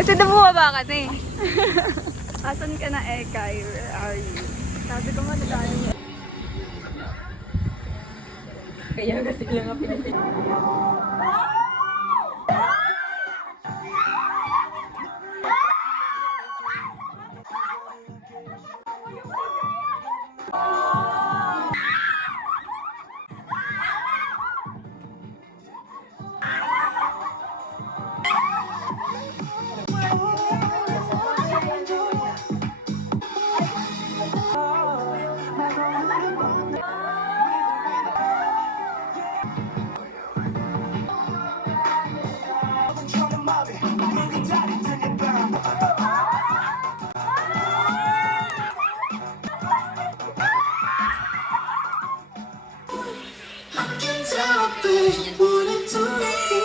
Kasi bumaba ka na eh. Asan ka na, Ekay? Where are you? Sabi ko nga nadaan niya. Kaya kasi lang ang pinatay.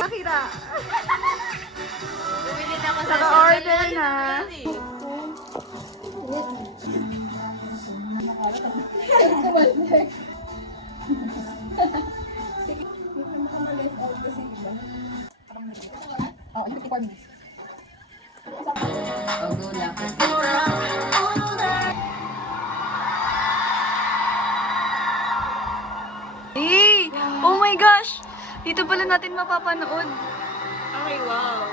Akira! Bumili na ako sa Naka-order na. Hey! Oh my gosh! Dito pala natin mapapanood. Okay, wow.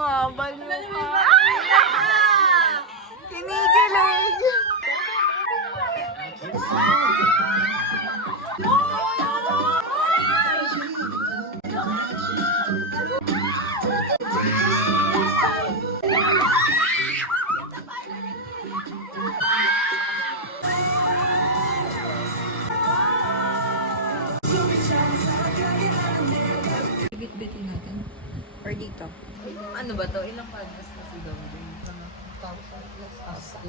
Mabal mo ka. Kinikilig. Bit-bitin natin. Or dito. Ano ba to? Ilang panas na si Dombe? Mga 1,000 plus.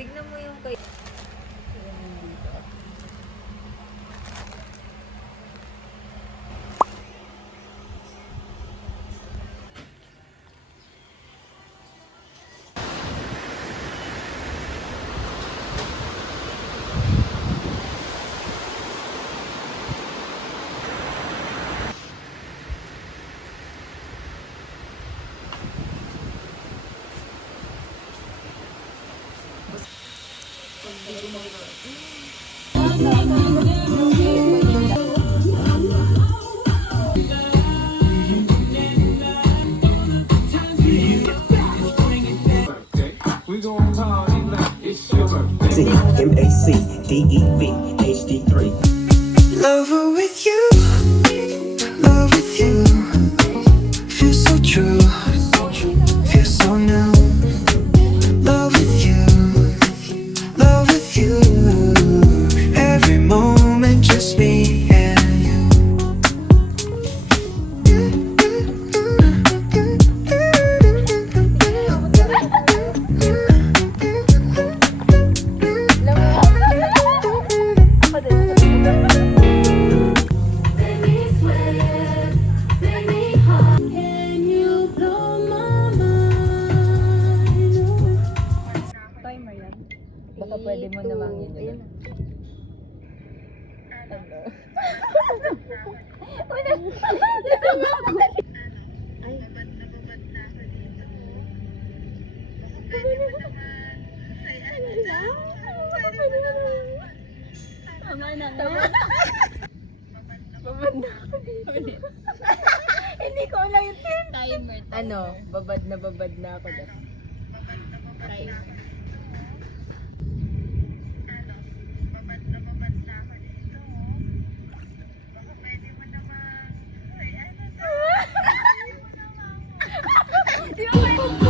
Tignan mo yung kay... Ayan dito. MACDEV HD3. Lover with you, love with you. Feels so true, feels so new. Love with you, love with you. Every moment just me and you. Timer yan. Baka pwede mo namang yun. Tama na nga. Babad na ako dito. Hindi ko alam yung timer. Ano? Babad na ako dito.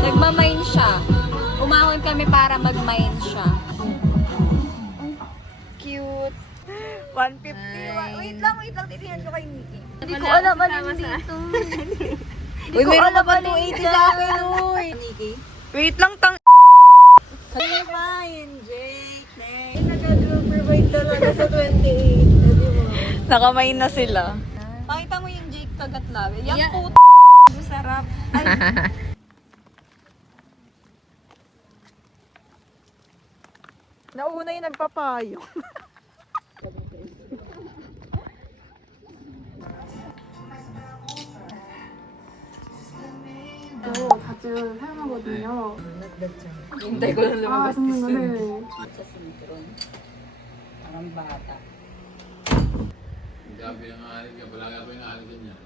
Nagmamine siya. Umahon kami para mag-mine siya. Cute. 150. Wait lang. Titingnan ko kay Nikki. Hindi ko alam alin dito. Uy, meron ka pa alin 280 sa akin, uy. Nikki. Wait lang, Fine, Jake. Nag-provide talaga sa 28. Nakamine na sila. Pakita mo yung Jake Kagatlawe. Yung puto. Masarap. Ay. Nauna yung nagpapayo. 자주 사용하거든요. Not that time. Hintay ko lang 아, lumabas 정말 this time. 네. Sa sintron. Parang bata. Gabi ang aalit ka, palagi ako yung aalit niya.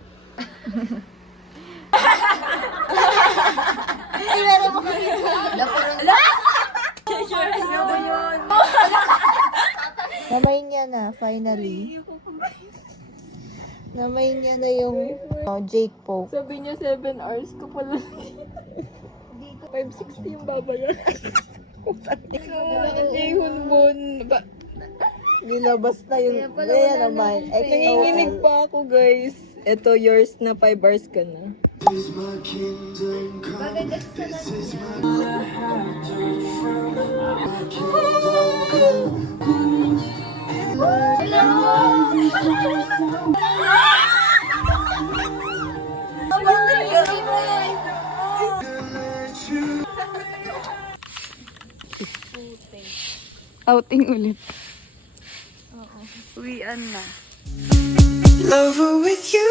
Namay niya na, finally. Namay niya na yung Jake Pope. Sabi niya 7 hours ko pala. 560 yung babayaran. Jehun ba? Nilabas na yung, kaya naman. Nanginginig pa ako guys. Ito yours na 5 hours ka na. Is my kingdom come. This is my Outing ulit. Uwian na. lover with you.